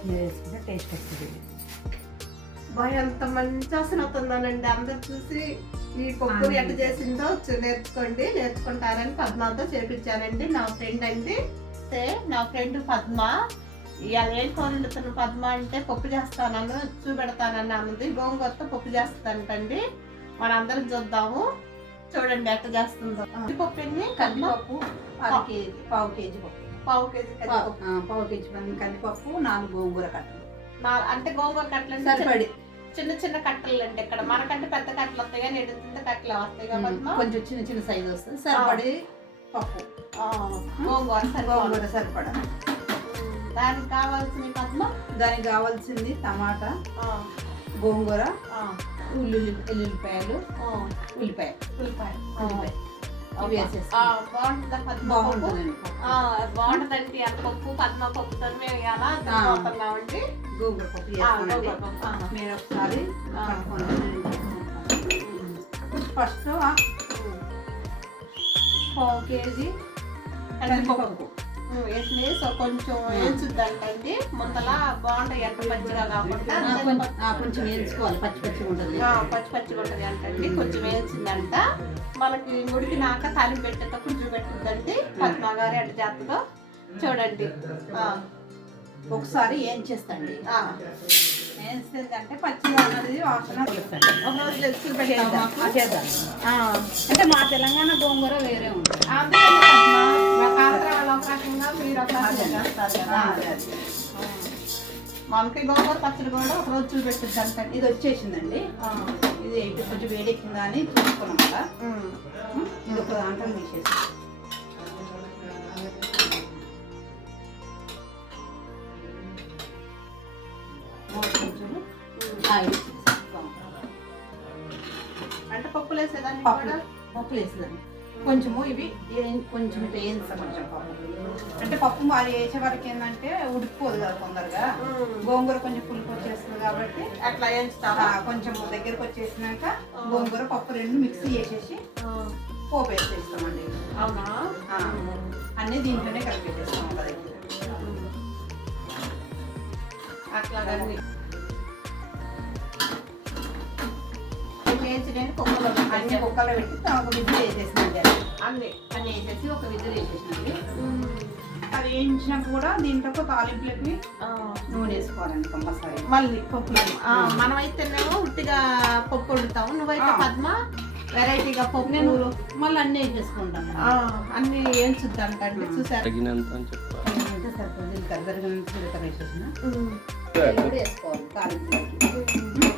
కొత్తిమీర వేసుకుంటే టేస్ట్ వస్తుంది. బాయ్ ఎంత మంచి వాసన అవుతుందనండి అందరు చూసి ఈ పప్పుని ఎట్ట చేసిందో చూ- నేర్చుకోండి నేర్చుకుంటారని పద్మతో చేపించానండి నా ఫ్రెండ్ అండి. నా ఫ్రెండ్ పద్మ. ఇవాళ ఏం కూర వండుతున్న పద్మ అంటే పప్పు చేస్తానని చూపెడతానని అన్నది గోంగూరతో పప్పు చేస్తానంటండి మనందరం చూద్దాము. చూడండి ఎట్ట చేస్తుందో. పప్పు ఎన్ని? కందిపప్పు అర కేజీ. పావు కేజీ పప్పు. పావు కేజీ పావు. ఆ, పావు కేజీ పని కందిపప్పు నాలుగు గోంగూర కట్టలు. నా- అంటే గోంగూర కట్టలు అంటే సరిపడి. చిన్న చిన్న కట్టలు అండి ఇక్కడ. మనకంటే పెద్ద కట్టలు వస్తాయి కానీ ఎడు చిన్న కట్టలు వస్తాయి పద్మ కొంచెం చిన్న చిన్న సైజు వస్తుంది. సరిపడి పప్పు. ఆ, గోంగూర. గోంగూర సరిపడా. దానికి కావాల్సిన పద్మ దానికి కావాల్సింది టమాటా ఆ, గోంగూర ఆ, ఉల్లుల్లి ఎల్లుల్లిపాయలు ఆ, ఉల్లిపాయ. ఉల్లిపాయ. ఆ, ఉల్లిపాయ పప్పు? బాగుంటుందండి. బాగుంటుందండి. పప్పు పద్మ పప్పుతో మేము ఎలా తినబోతున్నామండి గోంగూర పప్పు ఆ. మీరు ఒకసారి. ఫస్ట్ పావు కేజీ కందిపప్పు. వేసి సో కొంచెం వేసుద్దంటండి ముందల బాగుంటాయి ఎంత పచ్చిగా కాకుండా. కొంచెం వేయించుకోవాలి. పచ్చి పచ్చి ఉంటుంది. పచ్చి పచ్చిగా ఉంటుంది అంటండి. కొంచెం వేసిందంట మనకి ఉడికినాక తాలింపు పెట్టేట కొంచెం పెట్టిందండి పద్మ గారి అటు చేస్తుందో చూడండి. ఒకసారి ఏం చేస్తండి. అంటే పచ్చిగా అన్నది వాసన తెలుస్తుంది ఒక రోజు అంటే మా తెలంగాణ గోంగూర వేరే ఉంటుంది. రకంగా మీరు. మనకి గోంగూర పచ్చడి కూడా ఒక రోజు చూపెట్టింది అంటండి ఇది వచ్చేసిందండి. ఇది కొంచెం వేడెక్కిందా అని చూసుకున్నాం కదా. ఇది ఒక దాంట్లో తీసేసి. అంటే పప్పులు వేసేదాన్ని వేసేదాన్ని కొంచెము ఇవి ఏ- కొంచెం ఇట్లా కొంచెం పప్పు. అంటే పప్పు మరి వేసే వరకు ఏంటంటే ఉడికిపోదు కదా తొందరగా. గోంగూర కొంచెం పులుపు వచ్చేస్తుంది కాబట్టి. అట్లా ఆ, వేయించుతావా కొంచెం దగ్గరకు వచ్చేసినాక గోంగూర పప్పు రెండు మిక్సీ చేసేసి. పోపు వేసేస్తామండి. అవునా? ఆ, అన్నీ దీంట్లోనే కలిపేసేస్తాం ఒక అట్లాగండి వేయించడానికి పప్పులో అన్ని కుక్కలో పెట్టి ఒక విజిల్ వేసేసినండి అన్ని అన్ని వేసేసి ఒక విజిల్ వేసేసినండి అది వేయించినాక కూడా దీంట్లో తాలింపులకి ఆ. నూనె వేసుకోవాలండి కంపల్సరీ. మళ్ళీ పప్పులు ఆ, మనమైతేనేమో ఉట్టిగా పప్పు వండుతాము. నువ్వైతే. పద్మ వెరైటీగా పప్పు. నేను మళ్ళీ అన్నీ వేసేసుకుంటాను ఆ, అన్ని వేయించుద్దంటండి. చూసారు? తగినంత అని అంటే జరిగిన జీలకర్ర వేసేసిన. వేసుకోవాలి తాలింపులకి.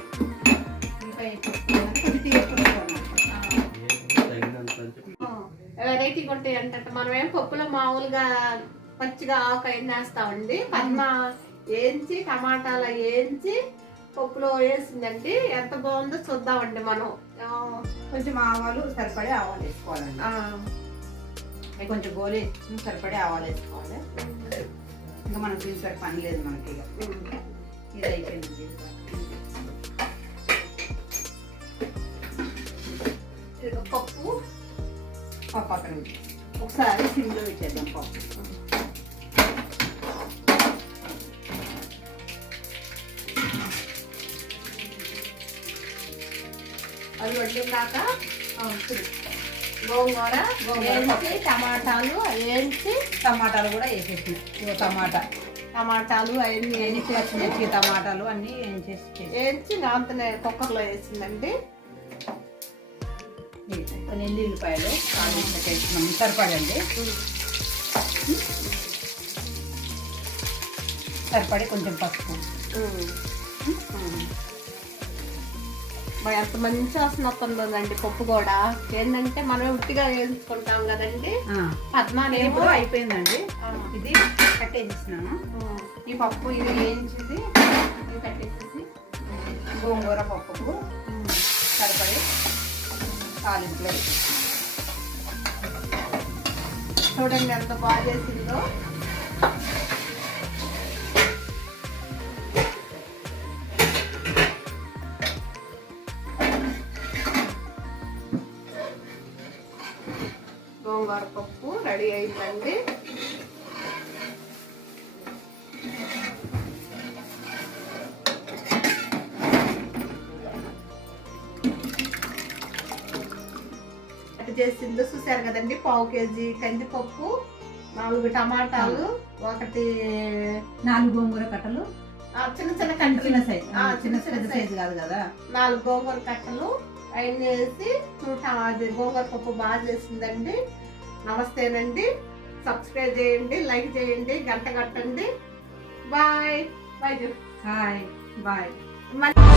మనం ఏం పప్పులో మామూలుగా పచ్చిగా ఆవకాయ వేస్తామండి. పద్మ వేయించి టమాటాలు వేయించి పప్పులో వేసిందండి. ఎంత బాగుందో చూద్దామండి మనం. కొంచెం ఆవాలు సరిపడే ఆవాలు వేసుకోవాలండి. కొంచెం గోలు సరిపడే ఆవాలు వేసుకోవాలి. ఇంకా మనకు దీంట్లో పని లేదు మనకి ఇది అయిపోయింది పప్పు. పప్పు అక్కడ. ఒకసారి సిమ్లో పెట్టేద్దాం. పప్పు అది వండినాక గోంగూర గోంగూర వేయించి టమాటాలు వేసి టమాటాలు కూడా వేసేసినాయి టమాటా. టమాటాలు అవన్నీ వేయించి పచ్చిమిర్చి టమాటాలు అన్నీ వేయించేసి వేసి వేయించి నాంతనే కుక్కర్లో వేసిందండి. కొన్ని ఎల్లుల్లిపాయలు వేసుకున్నాం సరిపడండి. సరిపడి కొంచెం పసుపు. మరి ఎంత మంచి వాసన వస్తుందండి పప్పు కూడా. ఏంటంటే మనమే ఉట్టిగా వేయించుకుంటాం కదండి. ఇప్పుడు అయిపోయిందండి. ఇది కట్టేసినాను ఈ పప్పు ఇది వేయించింది కట్టేసేసి గోంగూర పప్పుకు సరిపడి తాలింపులో చూడండి ఎంత బాగా చేసిందో. గోంగూర పప్పు రెడీ అయిందండి చేసిందో చూసారు కదండి పావు కేజీ కందిపప్పు నాలుగు టమాటాలు ఒకటి నాలుగు గోంగూర కట్టలు. చిన్న చిన్న చిన్న కంట్రీ సైజ్ చిన్న చిన్న. సైజ్ కాదు కదా? నాలుగు గోంగూర కట్టలు అవన్నీ వేసి అది గోంగూర పప్పు బాగా చేసిందండి. నమస్తేనండి. సబ్స్క్రైబ్ చేయండి లైక్ చేయండి గంట కట్టండి. బాయ్. Bye hi. బాయ్. మళ్ళీ